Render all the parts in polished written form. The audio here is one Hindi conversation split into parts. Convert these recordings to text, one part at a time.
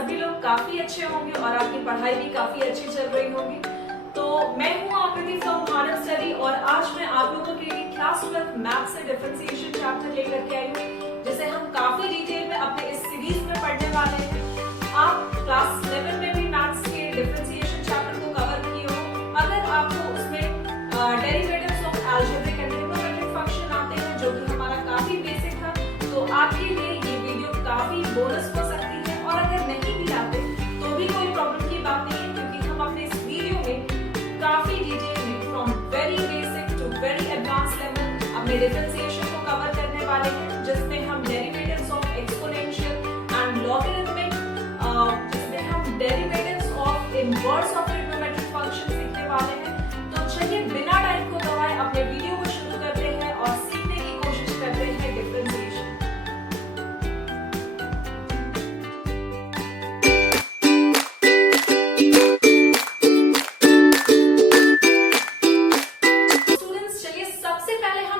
सभी लोग काफी अच्छे होंगे और आपकी पढ़ाई भी काफी अच्छी चल रही होगी। तो मैं हूँ आकृति फ्रॉम हार्ड स्टडी और आज मैं आप लोगों के लिए क्लास 12 मैथ से डिफरेंशिएशन चैप्टर लेकर के आई हूँ, जिसे हम काफी डिटेल में अपने इस सीरीज में पढ़ने वाले हैं। आप क्लास 11 में भी मैथ्स के डिफरेंशिएशन चैप्टर को कवर किए हो। अगर आपको उसमें derivatives of algebraic and trigonometric function आते हैं, जो कि हमारा काफी बेसिक था, तो आपके लिए ये वीडियो काफी बोनस हो सकती है। और अगर नहीं भी आते तो भी कोई प्रॉब्लम की बात नहीं है, क्योंकि हम अपने इस वीडियो में काफी डिटेल में from very basic to very advance level अपने डिफरेंशिएशन को कवर करने वाले हैं, जिसमें हम derivatives of exponential and logarithmic, जिसमें हम derivatives of inverse of trigonometric function सीखने वाले हैं। तो चलिए बिना टाइम को गवाए अपने वीडियो को शुरू करते हैं और सीखने की कोशिश करते हैं डिफरेंशिएशन।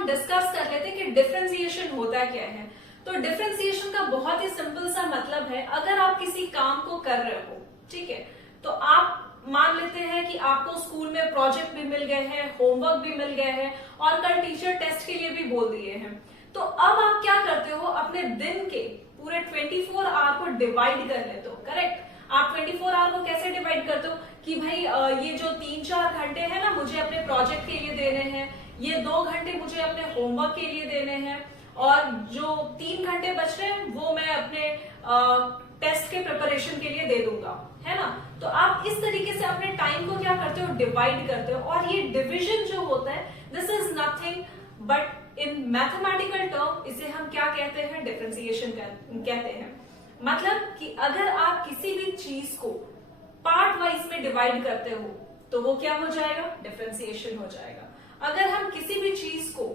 डिस्कस कर लेते हैं कि डिफरेंशिएशन होता क्या है। तो डिफरेंशिएशन का बहुत ही सिंपल सा मतलब है, अगर आप किसी काम को कर रहे हो, ठीक है, तो आप मान लेते हैं कि आपको स्कूल में प्रोजेक्ट भी मिल गए हैं, होमवर्क भी मिल गए हैं और कल टीचर टेस्ट के लिए भी बोल दिए हैं। तो अब आप क्या करते हो, अपने दिन के पूरे 24 आवर को डिवाइड कर लेते हो। करेक्ट। आप 24 आवर को कैसे डिवाइड करते हो कि भाई ये जो 3-4 घंटे हैं ना, मुझे अपने प्रोजेक्ट के लिए देने हैं, ये 2 घंटे मुझे अपने होमवर्क के लिए देने हैं, और जो 3 घंटे बच रहे हैं वो मैं अपने टेस्ट के प्रिपरेशन के लिए दे दूंगा, है ना। तो आप इस तरीके से अपने टाइम को क्या करते हो, डिवाइड करते हो। और ये डिविजन जो होता है, this is nothing but in mathematical term इसे हम क्या कहते हैं, डिफरेंशिएशन कहते हैं। मतलब कि अगर आप किसी भी चीज को पार्ट वाइज में डिवाइड करते हो तो वो क्या हो जाएगा, डिफरेंशिएशन हो जाएगा। अगर हम किसी भी चीज को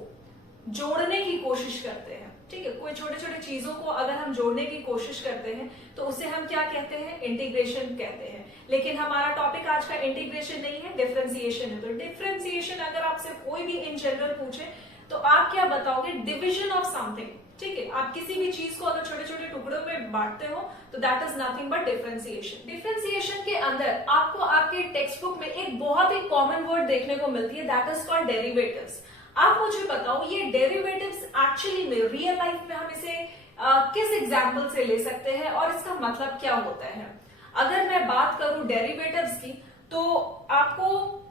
जोड़ने की कोशिश करते हैं, ठीक है, कोई छोटे छोटे चीजों को अगर हम जोड़ने की कोशिश करते हैं तो उसे हम क्या कहते हैं, इंटीग्रेशन कहते हैं। लेकिन हमारा टॉपिक आज का इंटीग्रेशन नहीं है, डिफरेंशिएशन है। तो डिफरेंशिएशन अगर आपसे कोई भी इन जनरल पूछे तो आप क्या बताओगे, डिविजन ऑफ समथिंग। ठीक है, आप किसी भी चीज को अगर छोटे छोटे टुकड़ों में बांटते हो तो that is nothing but differentiation. Differentiation के अंदर आपको आपके टेक्स्ट बुक में एक बहुत ही कॉमन वर्ड देखने को मिलती है, दैट इज कॉल्ड डेरिवेटिव्स। आप मुझे बताओ, ये डेरिवेटिव्स एक्चुअली में रियल लाइफ में हम इसे किस एग्जाम्पल से ले सकते हैं और इसका मतलब क्या होता है। अगर मैं बात करूं डेरिवेटिव्स की, तो आपको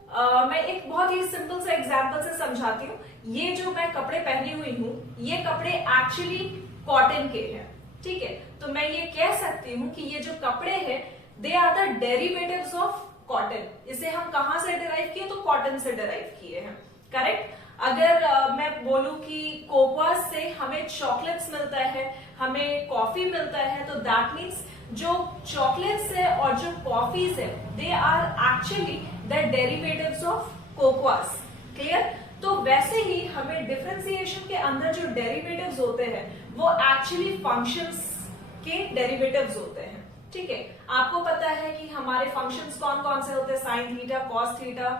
मैं एक बहुत ही सिंपल सा एग्जाम्पल से समझाती हूँ। ये जो मैं कपड़े पहनी हुई हूँ, ये कपड़े एक्चुअली कॉटन के हैं, ठीक है। तो मैं ये कह सकती हूँ कि ये जो कपड़े हैं, they are the derivatives of cotton. इसे हम कहां से डिराइव किए, तो कॉटन से डिराइव किए हैं। करेक्ट। अगर मैं बोलूं कि कोकोआ से हमें चॉकलेट्स मिलता है, हमें कॉफी मिलता है, तो दैट मीन्स जो चॉकलेट्स है और जो कॉफीज है, they are actually the derivatives of cocoas. Clear. तो वैसे ही हमें डिफरेंशिएशन के अंदर जो डेरिवेटिव्स होते हैं वो एक्चुअली फंक्शंस के डेरिवेटिव्स होते हैं, ठीक है। आपको पता है कि हमारे फंक्शंस कौन कौन से होते हैं, साइन थीटा, कॉस थीटा,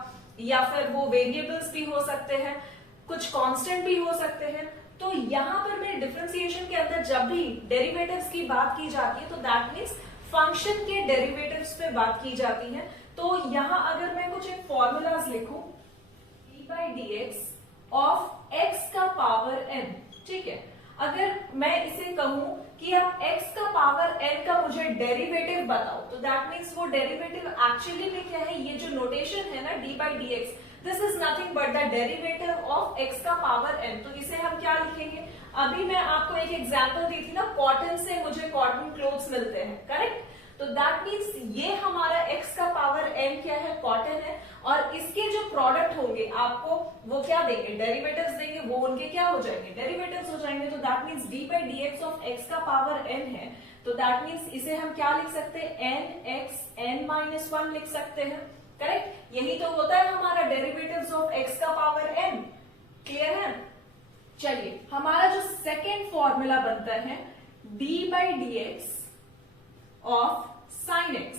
या फिर वो वेरिएबल्स भी हो सकते हैं, कुछ कांस्टेंट भी हो सकते हैं। तो यहाँ पर मैं डिफरेंशिएशन के अंदर जब भी डेरिवेटिव्स की बात की जाती है तो दैट मीन्स फंक्शन के डेरिवेटिव्स पे बात की जाती है। तो यहाँ अगर मैं कुछ एक फॉर्मूलाज लिखूं, d/dx ऑफ x का पावर n, ठीक है। अगर मैं इसे कहूं कि आप x का पावर n का मुझे डेरिवेटिव बताओ, तो दैट मीन्स वो डेरिवेटिव एक्चुअली में क्या है, ये जो नोटेशन है ना d/dx, this is nothing but the derivative of x का पावर n। तो इसे हम क्या लिखेंगे, अभी मैं आपको एक एग्जांपल दी थी ना, कॉटन से मुझे कॉटन क्लोथ्स मिलते हैं। करेक्ट। तो दैट मीन्स ये हमारा x का पावर n क्या है, कॉटन है, और इसके जो प्रोडक्ट होंगे आपको वो क्या देंगे, डेरिवेटिव्स देंगे, वो उनके क्या हो जाएंगे, डेरिवेटिव्स हो जाएंगे। तो that means d/dx of x का पावर n है, तो दैट मीन्स इसे हम क्या लिख सकते हैं, nx n-1 लिख सकते हैं। करेक्ट। यही तो होता है हमारा डेरिवेटिव्स ऑफ x का पावर n। क्लियर है। चलिए, हमारा जो सेकेंड फॉर्मूला बनता है d/dx ऑफ साइन x,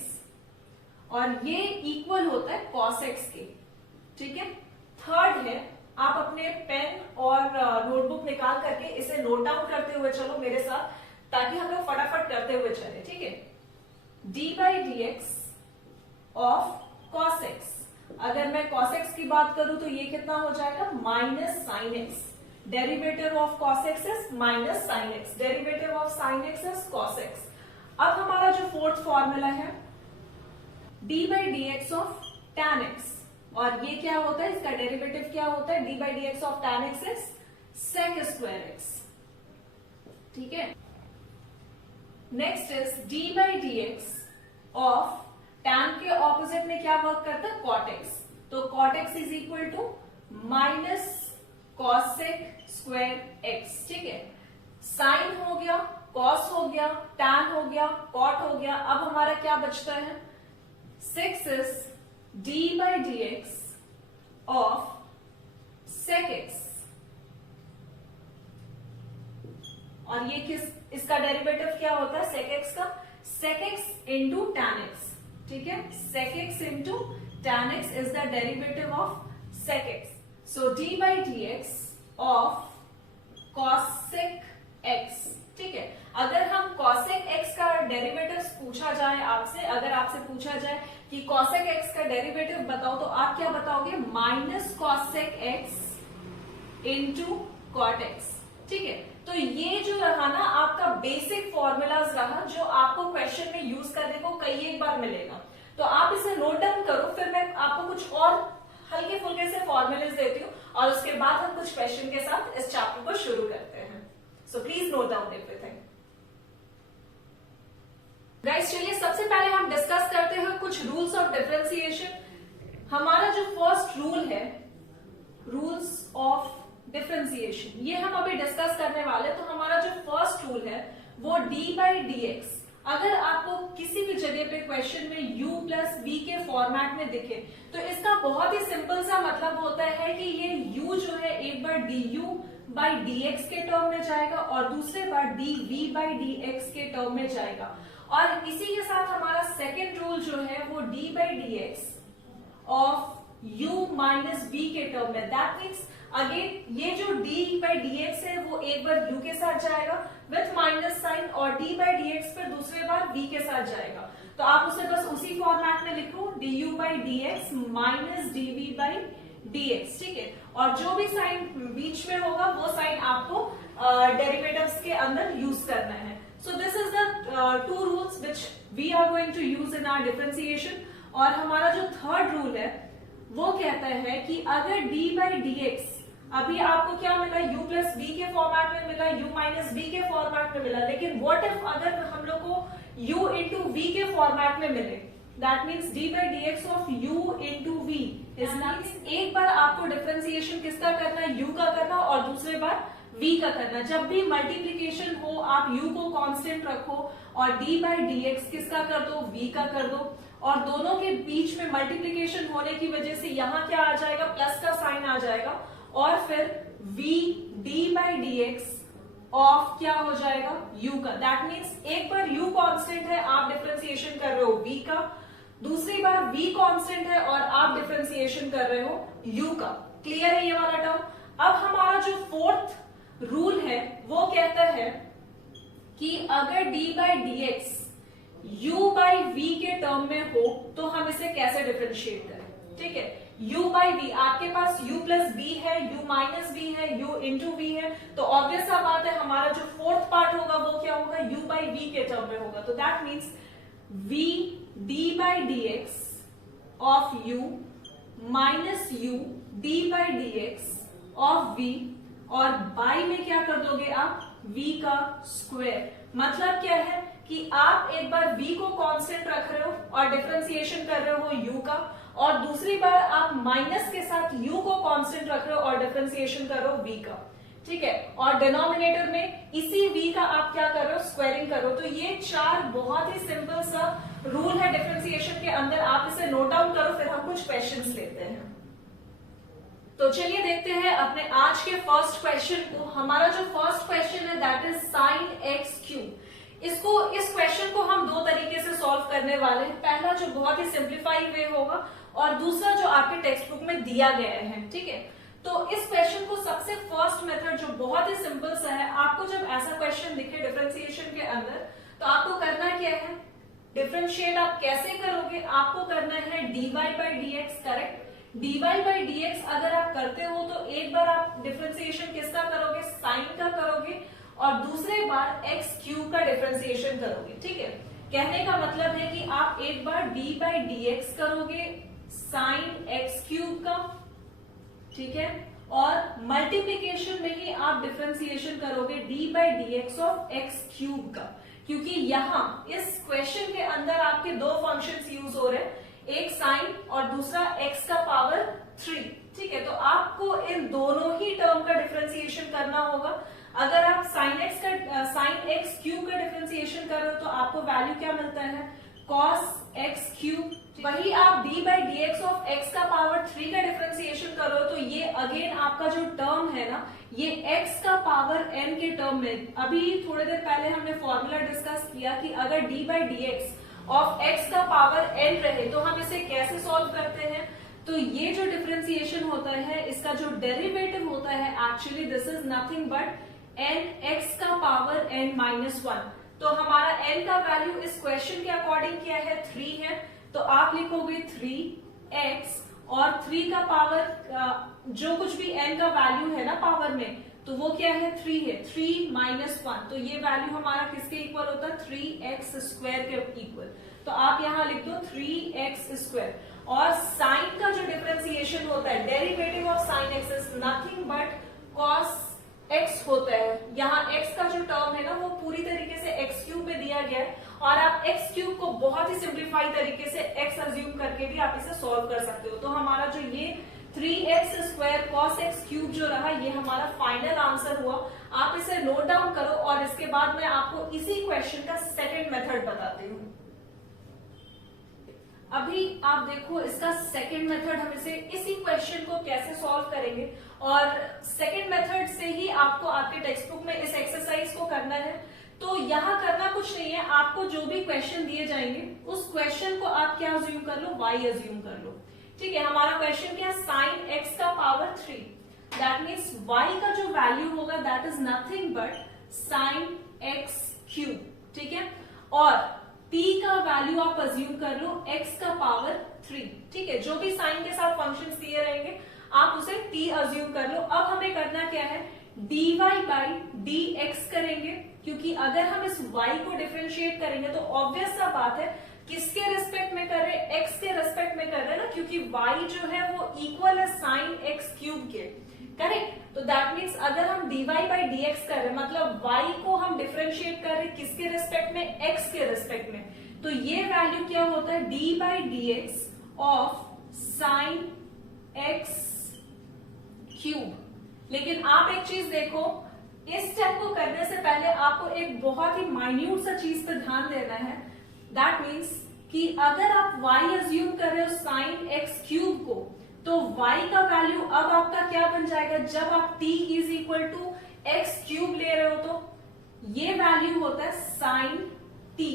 और ये इक्वल होता है cos x के, ठीक है। थर्ड है, आप अपने पेन और नोटबुक निकाल करके इसे नोट डाउन करते हुए चलो मेरे साथ, ताकि हम लोग फटाफट करते हुए चले, ठीक है। D by d x of cos x. अगर मैं cos x की बात करूं तो ये कितना हो जाएगा, minus sine x. Derivative of cos x is minus sine x, derivative of sine x is cos x। अब हमारा जो फोर्थ फॉर्मूला है d by d x of tan x, और ये क्या होता है, इसका डेरिवेटिव क्या होता है, d by d x of tan x is sec square x। ठीक है, next is d by d x of tan के ऑपोजिट में क्या वर्क करता है, cot x। तो cot x is equal to minus cosec square x। ठीक है, साइन हो गया, cos हो गया, tan हो गया, cot हो गया। अब हमारा क्या बचता है, 6 is d by d x of sec x, और ये किस, इसका डेरिवेटिव क्या होता है sec x का, sec x into tan x। ठीक है, sec x into tan x is the derivative of sec x। So d by d x of cosec x। ठीक है, अगर हम cosec x का डेरिवेटिव पूछा जाए आपसे, अगर आपसे पूछा जाए कि cosec x का डेरिवेटिव बताओ, तो आप क्या बताओगे, minus cosec x into cot x। ठीक है, तो ये जो रहा ना आपका बेसिक फॉर्मूलाज रहा, जो आपको क्वेश्चन में यूज करने को कई एक बार मिलेगा। तो आप इसे नोट डाउन करो, फिर मैं आपको कुछ और हल्के फुल्के से फॉर्मूलेज देती हूँ, और उसके बाद हम कुछ क्वेश्चन के साथ इस चैप्टर को शुरू करते हैं। So please note down everything. Guys, चलिए सबसे पहले हम डिस्कस करते हैं कुछ रूल्स ऑफ डिफरेंशिएशन। हमारा जो फर्स्ट रूल है, रूल्स ऑफ डिफरेंशिएशन, ये हम अभी डिस्कस करने वाले। तो हमारा जो फर्स्ट रूल है वो d बाई डी एक्स। अगर आपको किसी भी जगह पे क्वेश्चन में u प्लस v के फॉर्मेट में दिखे, तो इसका बहुत ही सिंपल सा मतलब होता है कि ये u जो है एक बार du बाई डी एक्स के टर्म में जाएगा और दूसरे बार dv बाई डी एक्स के टर्म में जाएगा। और इसी के साथ हमारा सेकेंड रूल जो है वो d by d x of u minus v के टर्म में। दैट मीन्स अगेन ये जो d बाई डी एक्स है वो एक बार u के साथ जाएगा विथ माइनस साइन, और d बाई डी एक्स फिर दूसरे बार v के साथ जाएगा। तो आप उसे बस उसी फॉर्मेट में लिखो, du by d x minus dv by d x. ठीक है, और जो भी साइन बीच में होगा वो साइन आपको डेरिवेटिव्स के अंदर यूज करना है। So this is the two rules which we are going to use in our differentiation. और हमारा जो थर्ड रूल है वो कहता है कि अगर d बाई डी एक्स, अभी आपको क्या मिला, u प्लस v के फॉर्मेट में मिला, u माइनस v के फॉर्मेट में मिला, लेकिन व्हाट इफ अगर हम लोग को u इंटू v के फॉर्मेट में मिले, that means d by d x of u into v is means एक बार आपको डिफरेंशिएशन किसका करना है, u का करना, और दूसरे बार v का करना। जब भी मल्टीप्लीकेशन हो आप u को कांस्टेंट रखो और d बाई डी एक्स किसका कर दो, v का कर दो, और दोनों के बीच में मल्टीप्लीकेशन होने की वजह से यहाँ क्या आ जाएगा, प्लस का साइन आ जाएगा, और फिर v d by d x of क्या हो जाएगा, u का। दैट मीन्स एक बार u कांस्टेंट है, आप डिफरेंशिएशन कर रहे हो v का, दूसरी बार v कांस्टेंट है और आप डिफरेंशिएशन कर रहे हो u का। क्लियर है ये वाला टर्म। अब हमारा जो फोर्थ रूल है वो कहता है कि अगर d by d x u by v के टर्म में हो तो हम इसे कैसे डिफरेंशिएट करें। ठीक है, u बाई v, आपके पास u प्लस v है, u माइनस v है, u इंटू v है, तो ऑब्वियस सा बात है हमारा जो फोर्थ पार्ट होगा वो क्या होगा, u बाई v के टर्म में होगा। तो that means v d by d x of u minus u d by d x of v, और बाई में क्या कर दोगे आप, v का स्क्वायर। मतलब क्या है कि आप एक बार v को कांस्टेंट रख रहे हो और डिफरेंशिएशन कर रहे हो u का, और दूसरी बार आप माइनस के साथ u को कांस्टेंट रख रहे हो और डिफरेंशिएशन कर रहे हो v का। ठीक है, और डिनोमिनेटर में इसी v का आप क्या कर रहे हो, स्क्वायरिंग कर रहे हो। तो ये चार बहुत ही सिंपल सा रूल है डिफरेंशिएशन के अंदर, आप इसे नोट डाउन करो, फिर हम कुछ क्वेश्चंस लेते हैं। तो चलिए देखते हैं अपने आज के फर्स्ट क्वेश्चन को। हमारा जो फर्स्ट क्वेश्चन है that is sine x cube. इस क्वेश्चन को हम दो तरीके से सॉल्व करने वाले हैं। पहला जो बहुत ही सिंप्लीफाइड वे होगा, और दूसरा जो आपके टेक्स्ट बुक में दिया गया है। ठीक है, तो इस क्वेश्चन को सबसे फर्स्ट मेथड जो बहुत ही सिंपल सा है, आपको जब ऐसा क्वेश्चन दिखे डिफरेंशिएशन के अंदर, तो आपको करना क्या है, डिफरेंशिएट आप कैसे करोगे, आपको करना है dy by d x, correct. dy by d x अगर आप करते हो तो एक बार आप डिफरेंशिएशन किसका करोगे, साइन का करोगे, और दूसरे बार एक्स क्यूब का डिफरेंशिएशन करोगे, ठीक है। कहने का मतलब है कि आप एक बार डी बाई डी एक्स करोगे साइन एक्स क्यूब का, ठीक है, और मल्टीप्लीकेशन में ही आप डिफरेंशिएशन करोगे D by d x of x cube का, क्योंकि यहां इस क्वेश्चन के अंदर आपके दो फंक्शंस यूज हो रहे हैं, एक साइन और दूसरा एक्स का पावर 3, ठीक है। तो आपको इन दोनों ही टर्म का डिफरेंशिएशन करना होगा। अगर आप साइन एक्स क्यूब का डिफरेंशिएशन करो तो आपको वैल्यू क्या मिलता है, कॉस एक्स क्यूब। वही आप D by d x of x का पावर 3 का डिफरेंशिएशन करो तो ये अगेन आपका जो टर्म है ना, ये x का पावर n के टर्म में, अभी थोड़ी देर पहले हमने फॉर्मूला डिस्कस किया कि अगर d by d x of x का पावर n रहे तो हम इसे कैसे सॉल्व करते हैं। तो ये जो डिफरेंशिएशन होता है, इसका जो डेरिवेटिव होता है, actually this is nothing but n x का पावर n माइनस 1। तो हमारा n का वैल्यू इस क्वेश्चन के अकॉर्डिंग क्या है, 3 है, तो आप लिखोगे 3x और 3 का पावर जो कुछ भी n का वैल्यू है ना पावर में, तो वो क्या है, 3 है, 3 माइनस 1, तो ये वैल्यू हमारा किसके इक्वल होता है, 3x स्क्वायर के इक्वल। तो आप यहां लिख दो 3x स्क्वायर। और साइन का जो डिफरेंशिएशन होता है, derivative of sine x is nothing but cos x होता है। यहाँ x का जो टर्म है ना, वो पूरी तरीके से x क्यूब में दिया गया है, और आप x क्यूब को बहुत ही सिंप्लीफाई तरीके से x अज्यूम करके भी आप इसे सॉल्व कर सकते हो। तो हमारा जो ये 3x square cos x cube जो रहा, ये हमारा फाइनल आंसर हुआ। आप इसे नोट डाउन करो और इसके बाद मैं आपको इसी क्वेश्चन का सेकंड मेथड बताती हूँ। अभी आप देखो इसका सेकंड मेथड, हम इसे इसी क्वेश्चन को कैसे सॉल्व करेंगे, और सेकंड मेथड से ही आपको आपके टेक्स्ट बुक में इस एक्सरसाइज को करना है। तो यहाँ करना कुछ नहीं है, आपको जो भी क्वेश्चन दिए जाएंगे उस क्वेश्चन को आप क्या अज्यूम कर लो, y अज्यूम कर लो, ठीक है। हमारा क्वेश्चन क्या है, साइन x का पावर 3, दैट मीन्स y का जो वैल्यू होगा that is nothing but sine x cube, ठीक है, और t का वैल्यू आप अज्यूम कर लो x का पावर 3, ठीक है। जो भी साइन के साथ फंक्शंस दिए रहेंगे आप उसे t अज्यूम कर लो। अब हमें करना क्या है, dy बाई dx करेंगे, क्योंकि अगर हम इस y को डिफरेंशिएट करेंगे तो ऑब्वियस सा बात है किसके रेस्पेक्ट में कर रहे हैं, x के रेस्पेक्ट में कर रहे हैं ना, क्योंकि y जो है वो इक्वल है साइन x क्यूब के, करेक्ट। तो दैट मीन्स अगर हम dy बाई dx कर रहे हैं, मतलब y को हम डिफरेंशिएट कर रहे हैं किसके रेस्पेक्ट में, x के रेस्पेक्ट में, तो ये वैल्यू क्या होता है, d by d x of sine x cube. लेकिन आप एक चीज देखो, इस स्टेप को करने से पहले आपको एक बहुत ही माइन्यूट सा चीज पर ध्यान देना है। दैट मीन्स कि अगर आप y अज्यूम कर रहे हो साइन x क्यूब को, तो y का वैल्यू अब आपका क्या बन जाएगा, जब आप t is equal to x cube ले रहे हो तो ये वैल्यू होता है साइन t,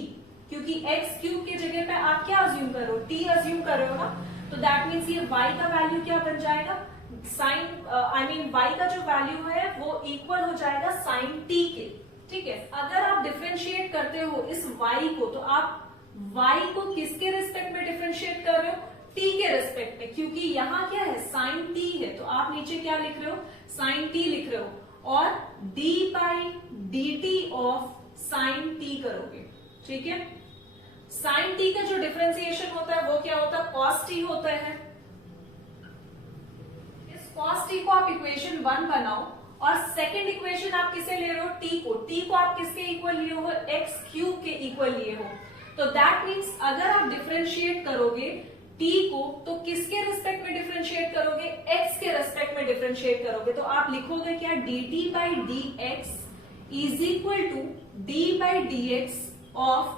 क्योंकि x क्यूब की जगह पे आप क्या अज्यूम कर रहे हो, t अज्यूम कर रहे हो ना। तो दैट मीन्स ये y का वैल्यू क्या बन जाएगा, साइन y का जो वैल्यू है वो इक्वल हो जाएगा साइन t के, ठीक है। अगर आप डिफरेंशिएट करते हो इस y को, तो आप y को किसके रिस्पेक्ट में डिफरेंशिएट कर रहे हो, t के रिस्पेक्ट में, क्योंकि यहाँ क्या है, साइन t है, तो आप नीचे क्या लिख रहे हो, साइन t लिख रहे हो, और d by dt of sine t करोगे, ठीक है। साइन t का जो डिफरेंशिएशन होता है वो क्या होता है, कॉस t होता है। इस कॉस t को आप इक्वेशन 1 बनाओ, और सेकेंड इक्वेशन आप किसे ले रहे हो, t को आप किसके इक्वल लिए हो, एक्स क्यूब के इक्वल लिए हो। तो दैट मीन्स अगर आप डिफरेंशिएट करोगे t को, तो किसके रिस्पेक्ट में डिफरेंशिएट करोगे, x के रिस्पेक्ट में डिफरेंशिएट करोगे। तो आप लिखोगे क्या, dt by d x is equal to d by d x of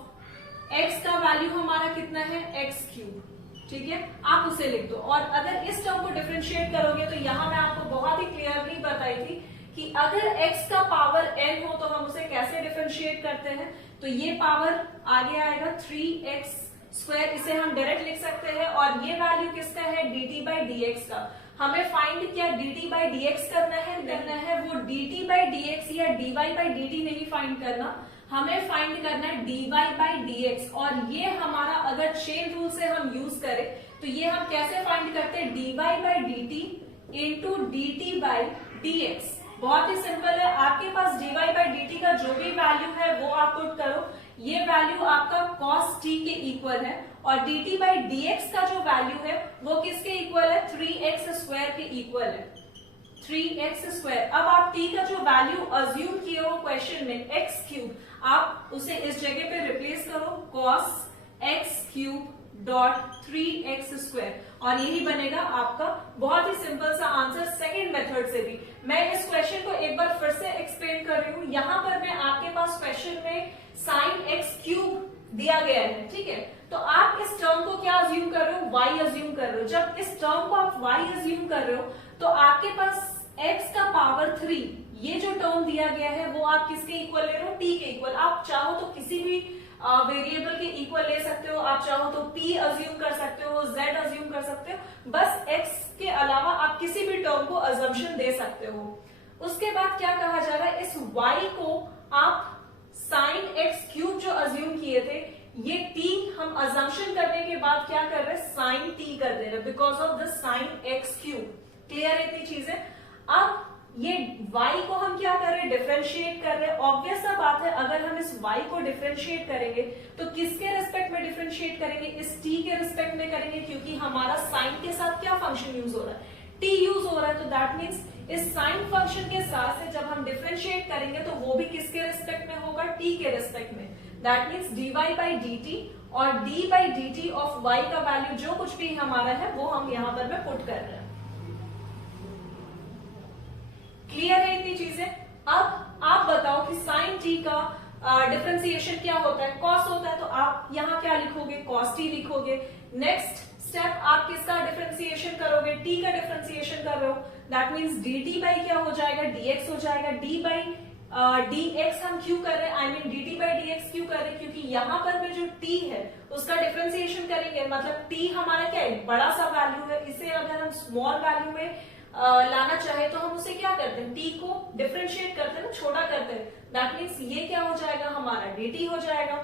x का वैल्यू हमारा कितना है, x क्यूब, ठीक है, आप उसे लिख दो। और अगर इस टर्म को डिफरेंशिएट करोगे तो यहां मैं आपको बहुत ही क्लियरली बताई थी कि अगर x का पावर n हो तो हम उसे कैसे डिफरेंशिएट करते हैं। तो ये पावर आगे आएगा 3x स्क्वायर, इसे हम डायरेक्ट लिख सकते हैं, और ये वैल्यू किसका है, dt बाई dx का। हमें फाइंड क्या dt बाई dx करना है वो dt बाई dx या dy बाई dt नहीं फाइंड करना, हमें फाइंड करना है dy बाई dx, और ये हमारा अगर चेन रूल से हम यूज करें तो ये हम कैसे फाइंड करते हैं, dy by dt into dt by dx। बहुत ही सिंपल है, आपके पास dy बाई dt का जो भी वैल्यू है वो आप पुट करो, ये वैल्यू आपका cos t के इक्वल है, और dt बाई dx का जो वैल्यू है वो किसके इक्वल है, 3x स्क्वायर के इक्वल है, 3x स्क्वायर। अब आप t का जो वैल्यू अज्यूम किए हो क्वेश्चन में x क्यूब, आप उसे इस जगह पे रिप्लेस करो, cos x cube dot 3x square, और यही बनेगा आपका बहुत ही सिंपल सा आंसर सेकंड मेथड से भी। मैं इस क्वेश्चन को एक बार फिर से एक्सप्लेन कर रही हूँ। यहाँ पर मैं आपके पास क्वेश्चन में sin x क्यूब दिया गया है, ठीक है, तो आप इस टर्म को क्या अज्यूम कर रहे हो, y अज्यूम कर रहे हो। जब इस टर्म को आप y अज्यूम कर रहे हो तो आपके पास x का पावर 3, ये जो टर्म दिया गया है वो आप किसके इक्वल ले रहे हो, t के इक्वल। आप चाहो तो किसी भी वेरिएबल के इक्वल ले सकते हो, आप चाहो तो p अज्यूम कर सकते हो, z अज्यूम कर सकते हो, बस x के अलावा आप किसी भी टर्म को अजम्पशन दे सकते हो। उसके बाद क्या कहा जा रहा है, इस y को आप sin x क्यूब जो अज्यूम किए थे, ये t हम अजम्पशन करने के बाद क्या कर रहे हैं, sin t कर दे रहे हैं because of the sin x cube. Clear है इतनी चीजें। अब ये y को हम क्या कर रहे हैं, डिफरेंशिएट कर रहे हैं। ऑब्वियस सा बात है, अगर हम इस y को डिफरेंशिएट करेंगे तो किसके रिस्पेक्ट में डिफरेंशिएट करेंगे, इस t के रिस्पेक्ट में करेंगे, क्योंकि हमारा sin के साथ क्या फंक्शन यूज हो रहा है, t यूज हो रहा है। तो दैट मीन्स इस sin फंक्शन के साथ से जब हम डिफरेंशिएट करेंगे तो वो भी किसके रिस्पेक्ट में होगा, t के रिस्पेक्ट में। That means dy by dt, और d by dt of y का वैल्यू जो कुछ भी हमारा है वो हम यहाँ पर मैं पुट कर रहे हैं। क्लियर है इतनी चीजें। अब आप बताओ कि sin t का डिफरेंशिएशन क्या होता है, cos होता है, तो आप यहाँ क्या लिखोगे, cos t लिखोगे। नेक्स्ट स्टेप आप किसका डिफरेंशिएशन करोगे, t का डिफरेंशिएशन कर रहे हो, दैट मीन्स dt बाई क्या हो जाएगा, dx हो जाएगा। d बाई dx हम क्यों कर रहे हैं, I mean dt by dx क्यों कर रहे हैं, क्योंकि यहाँ पर में जो t है उसका डिफरेंशिएशन करेंगे, मतलब t हमारा क्या है, बड़ा सा वैल्यू है, इसे अगर हम स्मॉल वैल्यू में लाना चाहे तो हम उसे क्या करते हैं, t को डिफरेंशिएट करते हैं ना, छोटा करते हैं। दैट मीन्स ये क्या हो जाएगा, हमारा dt हो जाएगा,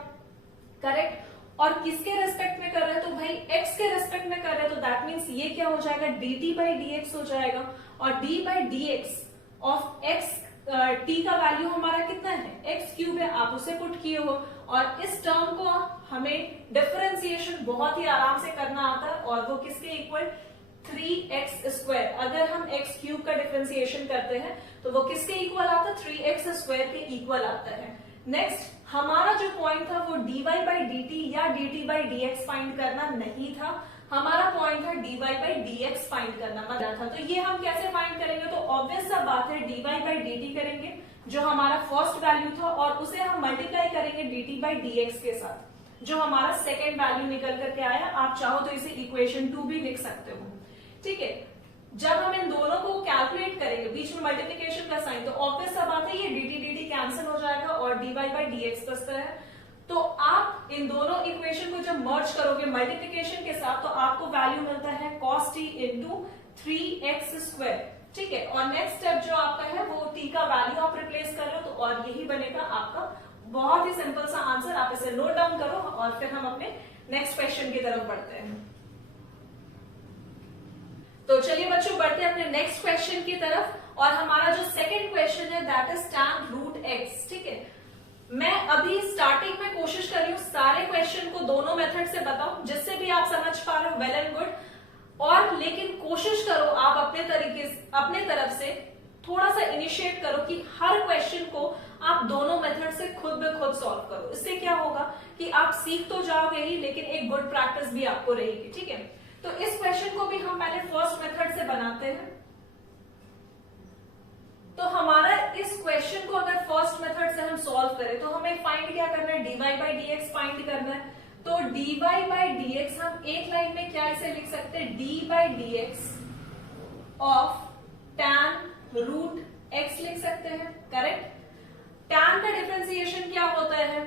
करेक्ट। और किसके रेस्पेक्ट में कर रहे हैं, तो भाई x के रेस्पेक्ट में कर रहे हैं, तो दैट मीन्स ये क्या हो जाएगा, dt बाई dx हो जाएगा। और d by dx of x, t का वैल्यू हमारा कितना है, x क्यूब है, आप उसे पुट किए हो। और इस टर्म को हमें डिफरेंशिएशन बहुत ही आराम से करना आता है, और वो किसके इक्वल, 3x स्क्वायर। अगर हम x क्यूब का डिफरेंशिएशन करते हैं तो वो किसके इक्वल आता है, 3x स्क्वायर के इक्वल आता है। नेक्स्ट हमारा जो पॉइंट था वो dy बाई dt या dt बाई dx फाइंड करना नहीं था, हमारा पॉइंट था dy बाई dx फाइंड करना मतलब था। तो ये हम कैसे फाइंड करेंगे, तो ऑब्वियस सा बात है, dy बाई dt करेंगे जो हमारा फर्स्ट वैल्यू था, और उसे हम मल्टीप्लाई करेंगे dt बाई dx के साथ, जो हमारा सेकेंड वैल्यू निकल करके आया। आप चाहो तो इसे इक्वेशन 2 भी लिख सकते हो, ठीक है। जब हम इन दोनों को कैलकुलेट करेंगे, बीच में मल्टीप्लिकेशन का साइन, तो ऑब्वियस सा बात है ये dt कैंसिल हो जाएगा और dy बाई dx बचता है। तो आप इन दोनों इक्वेशन को जब मर्ज करोगे मल्टीप्लिकेशन के साथ तो आपको वैल्यू मिलता है cos t into 3x square, ठीक है। और नेक्स्ट स्टेप जो आपका है वो t का वैल्यू आप रिप्लेस कर लो, तो और यही बनेगा आपका बहुत ही सिंपल सा आंसर। आप इसे नोट डाउन करो और फिर हम अपने नेक्स्ट क्वेश्चन की तरफ बढ़ते हैं। तो चलिए बच्चों बढ़ते हैं अपने नेक्स्ट क्वेश्चन की तरफ, और हमारा जो सेकंड क्वेश्चन है that is tan root x, ठीक है। मैं अभी स्टार्टिंग में कोशिश कर रही हूँ सारे क्वेश्चन को दोनों मेथड से बताऊं, जिससे भी आप समझ पा रहे हो वेल एंड गुड, और लेकिन कोशिश करो आप अपने तरीके से, अपने तरफ से थोड़ा सा इनिशिएट करो कि हर क्वेश्चन को आप दोनों मेथड से खुद ब खुद सॉल्व करो। इससे क्या होगा कि आप सीख तो जाओगे ही, लेकिन एक गुड प्रैक्टिस भी आपको रहेगी, ठीक है। तो इस क्वेश्चन को भी हम पहले फर्स्ट मेथड से बनाते हैं। तो हमारा इस क्वेश्चन को अगर फर्स्ट मेथड से हम सॉल्व करें तो हमें फाइंड क्या करना है, dy बाई dx फाइंड करना है। तो dy बाई dx हम एक लाइन में क्या इसे लिख सकते हैं, d by dx of tan root x लिख सकते हैं, करेक्ट। tan का डिफरेंशिएशन क्या होता है,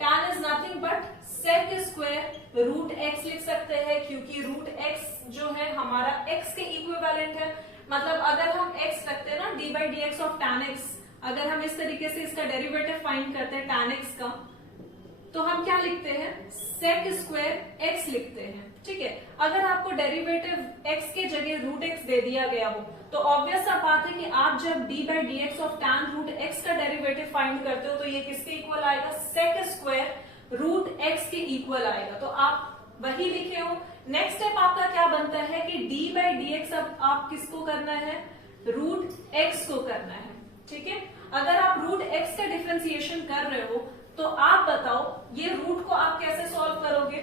tan is nothing but sec square root x लिख सकते हैं, क्योंकि रूट x जो है हमारा x के इक्विवेलेंट है। मतलब अगर हम x रखते हैं ना, d by dx of tan x, अगर हम इस तरीके से इसका डेरिवेटिव फाइंड करते हैं tan x का, तो हम क्या लिखते हैं, sec स्क्वायर x लिखते हैं। ठीक है, अगर आपको डेरिवेटिव x के जगह रूट x दे दिया गया हो तो ऑब्वियस सा बात है कि आप जब d by d x of tan root x का डेरिवेटिव फाइंड करते हो तो ये किसके इक्वल आएगा, sec स्क्वायर रूट x के इक्वल आएगा। तो आप वही लिखे हो। नेक्स्ट स्टेप आपका क्या बनता है कि d बाई डी एक्स अब आप किसको करना है, रूट x को करना है। ठीक है, अगर आप रूट x का डिफरेंशिएशन कर रहे हो तो आप बताओ ये रूट को आप कैसे सॉल्व करोगे,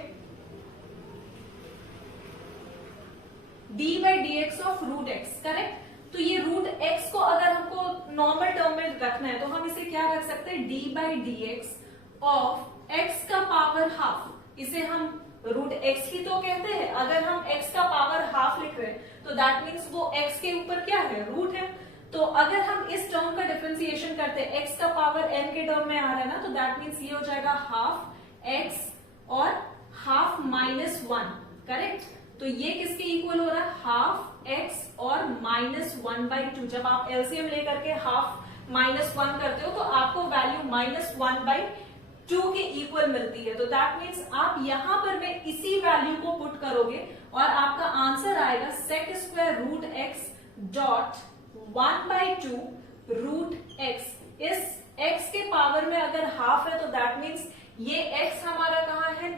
d by d x of root x, correct. तो ये रूट x को अगर हमको नॉर्मल टर्म में रखना है तो हम इसे क्या रख सकते हैं, d by d x of x का पावर हाफ। इसे हम रूट x ही तो कहते हैं। अगर हम x का पावर हाफ लिख रहे हैं तो दैट मीन्स वो x के ऊपर क्या है, रूट है। तो अगर हम इस टर्म का डिफरेंशिएशन करते हैं, x का पावर n के टर्म में आ रहा है ना, तो दैट मीन्स ये हो जाएगा हाफ x और हाफ माइनस वन, करेक्ट। तो ये किसके इक्वल हो रहा है, हाफ x और माइनस वन बाई टू। जब आप एलसीएम लेकर के हाफ माइनस वन करते हो तो आपको value minus one by to के इक्वल मिलती है। तो दैट मीन्स आप यहां पर में इसी वैल्यू को पुट करोगे और आपका आंसर आएगा sec square root x dot one by two root x. इस x के पावर में अगर हाफ है तो दैट मीन्स ये x हमारा कहाँ है,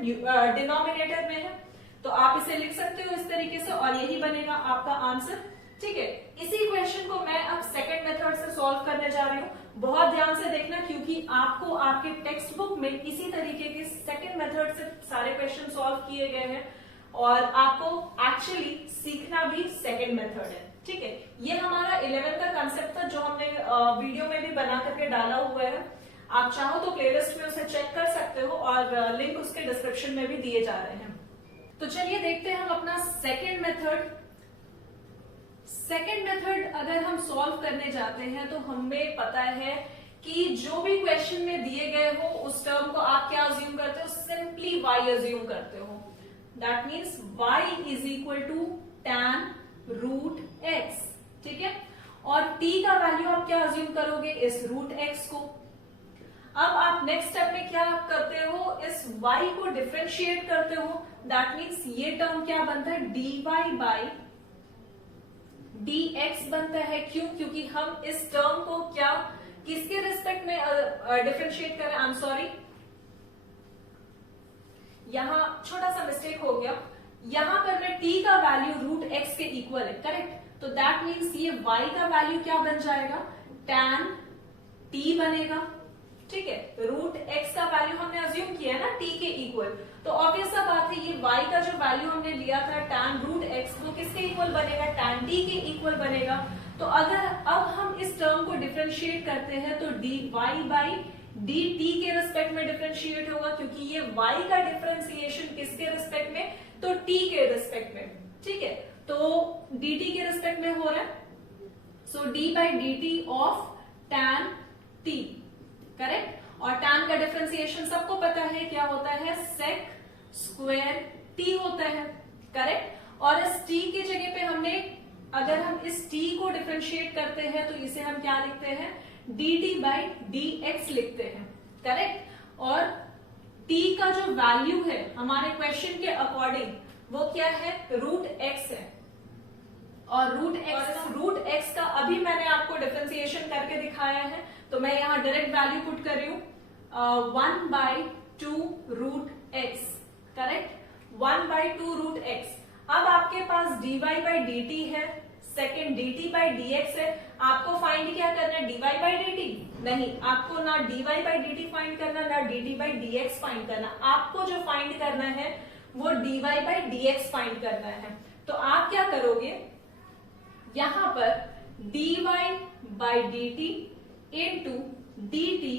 डिनोमिनेटर में है। तो आप इसे लिख सकते हो इस तरीके से और यही बनेगा आपका आंसर। ठीक है, इसी क्वेश्चन को मैं अब सेकंड मेथड से सॉल्व करने जा रही हूँ। बहुत ध्यान से देखना क्योंकि आपको आपके टेक्स्ट बुक में इसी तरीके के सेकंड मेथड से सारे क्वेश्चन सॉल्व किए गए हैं और आपको एक्चुअली सीखना भी सेकंड मेथड है। ठीक है, ये हमारा 11 का कंसेप्ट था जो हमने वीडियो में भी बना करके डाला हुआ है। आप चाहो तो प्लेलिस्ट में उसे चेक कर सकते हो और लिंक उसके डिस्क्रिप्शन में भी दिए जा रहे हैं। तो चलिए देखते हैं हम अपना सेकंड मेथड। सेकंड मेथड अगर हम सॉल्व करने जाते हैं तो हमें पता है कि जो भी क्वेश्चन में दिए गए हो उस टर्म को आप क्या अज्यूम करते हो, सिंपली y अज्यूम करते हो। That means y is equal to tan root x। ठीक है, और t का वैल्यू आप क्या अज्यूम करोगे, इस रूट x को। अब आप नेक्स्ट स्टेप में क्या करते हो, इस y को डिफरेंशिएट करते हो। दैट मीन्स ये टर्म क्या बनता है, dy बाई dx बनता है। क्यों, क्योंकि हम इस टर्म को क्या किसके रिस्पेक्ट में डिफरेंशिएट करें, आई एम सॉरी यहां छोटा सा मिस्टेक हो गया। यहां पर मैं t का वैल्यू रूट x के इक्वल है, करेक्ट। तो दैट मीन्स ये y का वैल्यू क्या बन जाएगा, tan t बनेगा। ठीक है, रूट x का वैल्यू हमने अज्यूम किया है ना t के इक्वल, तो ऑब्वियस सा बात है ये y का जो वैल्यू हमने लिया था tan रूट x वो किसके इक्वल बनेगा, tan t के इक्वल बनेगा। तो अगर अब हम इस टर्म को डिफरेंशिएट करते हैं तो dy बाई dt के रिस्पेक्ट में डिफरेंशिएट होगा क्योंकि ये y का डिफरेंशिएशन किसके रिस्पेक्ट में, तो t के रिस्पेक्ट में। ठीक है, तो dt के रिस्पेक्ट में हो रहा है, सो d by dt of tan t, correct. और tan का डिफरेंशिएशन सबको पता है क्या होता है, sec स्क्वायर t होता है, करेक्ट। और इस t की जगह पे हमने अगर हम इस t को डिफरेंशिएट करते हैं तो इसे हम क्या लिखते हैं, dt बाई dx लिखते हैं, करेक्ट। और t का जो वैल्यू है हमारे क्वेश्चन के अकॉर्डिंग वो क्या है, रूट x है। और रूट x का अभी मैंने आपको डिफरेंशिएशन करके दिखाया है, तो मैं यहाँ डायरेक्ट वैल्यू पुट कर रही हूँ, 1 by two root x, correct, 1 by two root x. अब आपके पास dy बाई dt है, सेकेंड dt बाई dx है। आपको फाइंड क्या करना है, dy बाई dt नहीं, आपको ना dy बाई dt फाइंड करना, ना dt बाई dx फाइंड करना। आपको जो फाइंड करना है वो dy बाई dx फाइंड करना है। तो आप क्या करोगे, यहां पर dy by dt into dt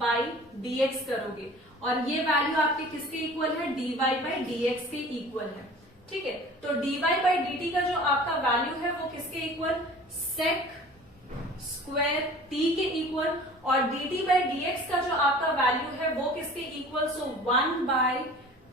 by dx करोगे और ये वैल्यू आपके किसके इक्वल है, dy बाई dx के इक्वल है। ठीक है, तो dy बाई dt का जो आपका वैल्यू है वो किसके इक्वल, sec स्क्वायर t के इक्वल, और dt बाई dx का जो आपका वैल्यू है वो किसके इक्वल, so 1 by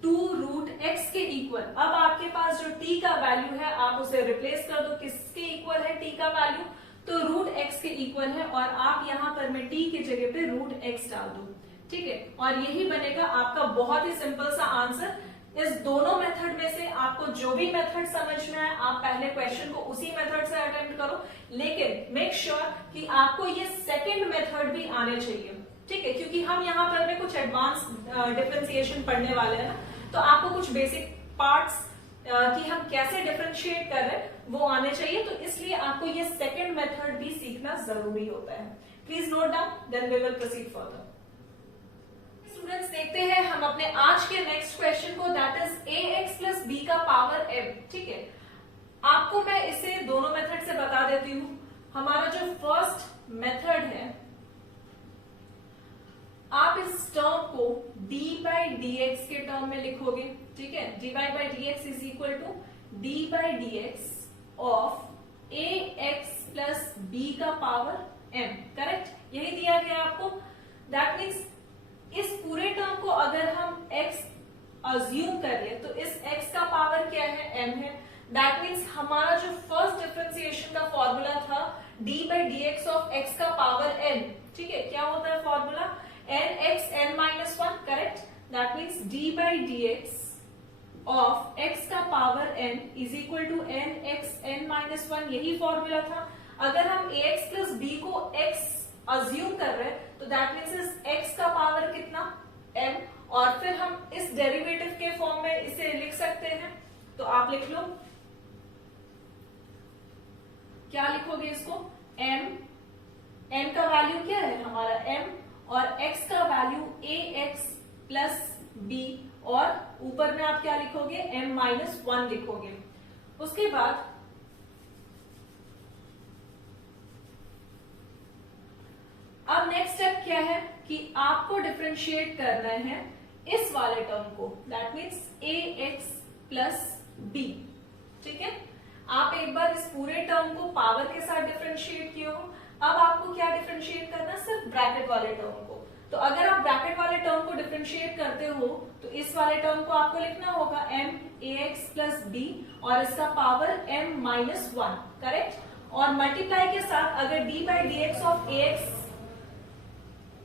two root x के इक्वल। अब आपके पास जो t का वैल्यू है आप उसे रिप्लेस कर दो, किसके इक्वल है t का वैल्यू, तो रूट एक्स के इक्वल है और आप यहाँ पर मैं टी की जगह पे रूट एक्स डाल दूं, ठीक है, और यही बनेगा आपका बहुत ही सिंपल सा आंसर। इस दोनों मेथड में से आपको जो भी मेथड समझ में आए आप पहले क्वेश्चन को उसी मेथड से अटेम्प्ट करो, लेकिन मेक श्योर कि आपको ये सेकंड मेथड भी आने चाहिए, ठीक है, क्योंकि हम यहाँ पर में कुछ एडवांस डिफरेंशिएशन पढ़ने वाले हैं ना, तो आपको कुछ बेसिक पार्ट्स कि हम कैसे डिफरेंशिएट कर रहे हैं वो आने चाहिए, तो इसलिए आपको ये सेकंड मेथड भी सीखना जरूरी होता है। Please note down, then we will proceed further. Students देखते हैं हम अपने आज के नेक्स्ट क्वेश्चन को, that is ax plus B का पावर m, ठीक है। आपको मैं इसे दोनों मेथड से बता देती हूं। हमारा जो फर्स्ट मेथड है, आप इस टर्म को d बाई डी एक्स के टर्म में लिखोगे, ठीक है, dy by d x is equal to d by d x of ax plus b का पावर m, करेक्ट, यही दिया गया आपको। दैट मीन्स इस पूरे टर्म को अगर हम x अज्यूम करें तो इस x का पावर क्या है, m है। दैट मीन्स हमारा जो फर्स्ट डिफरेंशिएशन का फॉर्मूला था d by d x of x का पावर n, ठीक है, क्या होता है formula, n x n minus one, correct. That means d by d x of x का power n is equal to n x n minus one, यही फॉर्मूला था। अगर हम ax प्लस b को x अज्यूम कर रहे हैं तो दैट मीन्स इस x का पावर कितना, m, और फिर हम इस डेरिवेटिव के फॉर्म में इसे लिख सकते हैं, तो आप लिख लो, क्या लिखोगे इसको, m का वैल्यू क्या है हमारा m, और x का वैल्यू ax प्लस b, और ऊपर में आप क्या लिखोगे, m माइनस वन लिखोगे। उसके बाद अब नेक्स्ट स्टेप क्या है कि आपको डिफरेंशिएट करना है इस वाले टर्म को, that means ax plus b, ठीक है। आप एक बार इस पूरे टर्म को पावर के साथ डिफरेंशिएट किए हो, अब आपको क्या डिफरेंशिएट करना है, सिर्फ ब्रैकेट वाले टर्म को। तो अगर आप ब्रैकेट वाले टर्म को डिफरेंशिएट करते हो तो इस वाले टर्म को आपको लिखना होगा m ax प्लस b और इसका power m minus one, correct. और मल्टीप्लाई के साथ अगर d by d x of ax,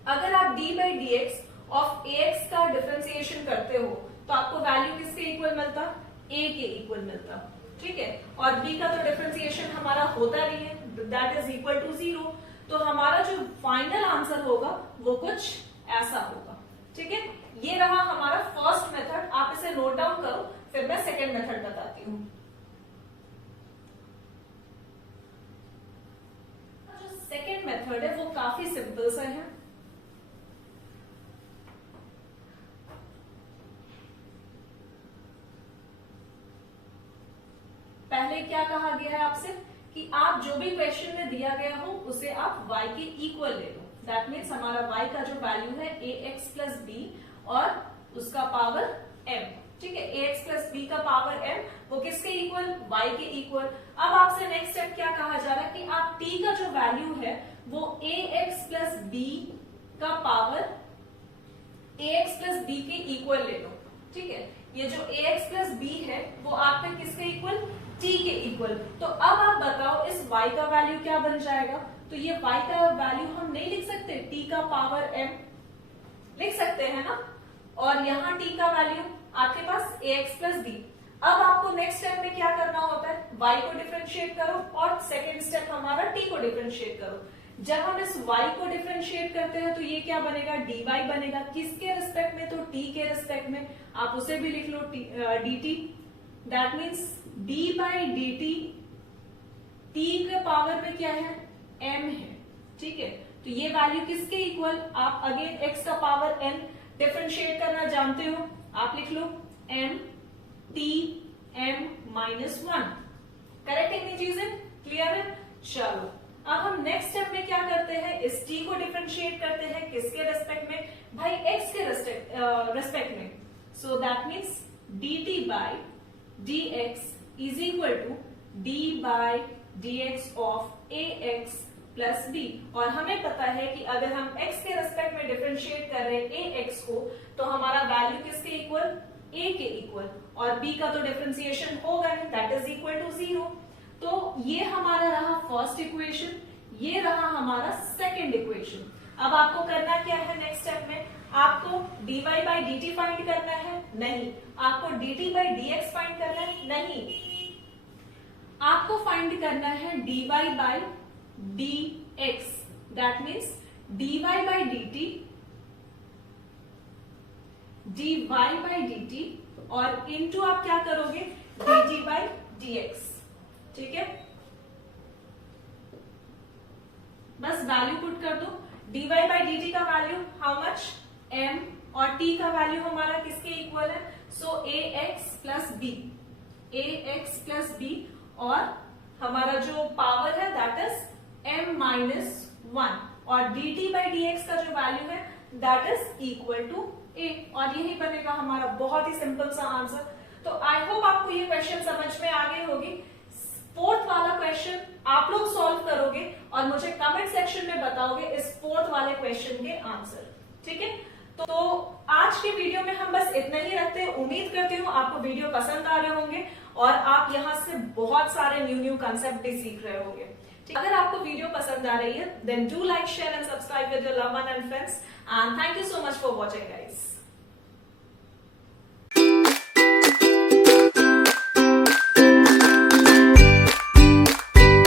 अगर आप d by d x of ax का डिफरेंशिएशन करते हो तो आपको वैल्यू किसके इक्वल मिलता, a के इक्वल मिलता, ठीक है। और b का तो डिफरेंशिएशन हमारा होता नहीं है, दैट इज इक्वल टू 0, तो हमारा जो फाइनल आंसर होगा वो कुछ ऐसा होगा, ठीक है। ये रहा हमारा फर्स्ट मेथड, आप इसे नोट डाउन करो, फिर मैं सेकेंड मेथड बताती हूँ। जो सेकेंड मेथड है वो काफी सिंपल सा है। पहले क्या कहा गया है आपसे कि आप जो भी क्वेश्चन में दिया गया हो उसे आप y के इक्वल ले लो, दैट मीन्स हमारा y का जो वैल्यू है ax प्लस b और उसका पावर m, ठीक है, ax प्लस b का पावर m, वो किसके इक्वल, y के इक्वल। अब आपसे नेक्स्ट स्टेप क्या कहा जा रहा है कि आप t का जो वैल्यू है वो ax प्लस b का पावर ax प्लस b के इक्वल ले लो, ठीक है। ये जो ax प्लस b है वो आपका किसके इक्वल, t के इक्वल। तो अब आप बताओ इस y का वैल्यू क्या बन जाएगा, तो ये y का वैल्यू हम नहीं लिख सकते, t का पावर m लिख सकते हैं ना, और यहाँ t का वैल्यू आपके पास ax प्लस b। अब आपको नेक्स्ट स्टेप में क्या करना होता है, y को डिफरेंशिएट करो और सेकेंड स्टेप हमारा t को डिफरेंशिएट करो। जब हम इस y को डिफरेंशिएट करते हैं तो ये क्या बनेगा, dy बनेगा, किसके रिस्पेक्ट में, तो t के रिस्पेक्ट में, आप उसे भी लिख लो dt, that means d by D T, t के पावर में क्या है, m है, ठीक है। तो ये वैल्यू किसके इक्वल, आप अगेन x का पावर n डिफरेंशिएट करना जानते हो, आप लिख लो m t m minus one, correct, इतनी चीजें क्लियर है। चलो अब हम नेक्स्ट स्टेप में क्या करते हैं, इस t को डिफरेंशिएट करते हैं किसके रेस्पेक्ट में, भाई x के रेस्पेक्ट में। So that means dt by dx is equal to d by dx of ax plus b, और हमें पता है कि अगर हम x के रेस्पेक्ट में डिफरेंशिएट कर रहे हैं ax को तो हमारा वैल्यू किसके इक्वल, a के इक्वल, और b का तो डिफरेंशिएशन होगा नहीं, दैट इज इक्वल टू 0। तो ये हमारा रहा फर्स्ट इक्वेशन, ये रहा हमारा सेकेंड इक्वेशन। अब आपको करना क्या है नेक्स्ट स्टेप में, आपको dy बाई dt फाइंड करना है? नहीं। आपको dt बाई dx फाइंड करना है? नहीं। आपको फाइंड करना है dy by dx, that means dy by dt, dy by dt और इनटू आप क्या करोगे, dt बाई dx। ठीक है, बस वैल्यू पुट कर दो। dy बाई dt का वैल्यू हाउ मच, m, और t का वैल्यू हमारा किसके इक्वल है, सो ax plus b, ax plus b, और हमारा जो पावर है दैट इज m माइनस 1, और dt बाई dx का जो वैल्यू है that is equal to a, और यही बनेगा हमारा बहुत ही सिंपल सा आंसर। तो आई होप आपको ये क्वेश्चन समझ में आ गई होगी। फोर्थ वाला क्वेश्चन आप लोग सॉल्व करोगे और मुझे कमेंट सेक्शन में बताओगे इस फोर्थ वाले क्वेश्चन के आंसर। ठीक है, तो आज के वीडियो में हम बस इतना ही रखते हैं। उम्मीद करती हूँ आपको वीडियो पसंद आ रहे होंगे और आप यहाँ से बहुत सारे न्यू कंसेप्ट भी सीख रहे होंगे। अगर आपको वीडियो पसंद आ रही है then do like, share and subscribe with your love one and friends, and thank you so much for watching guys.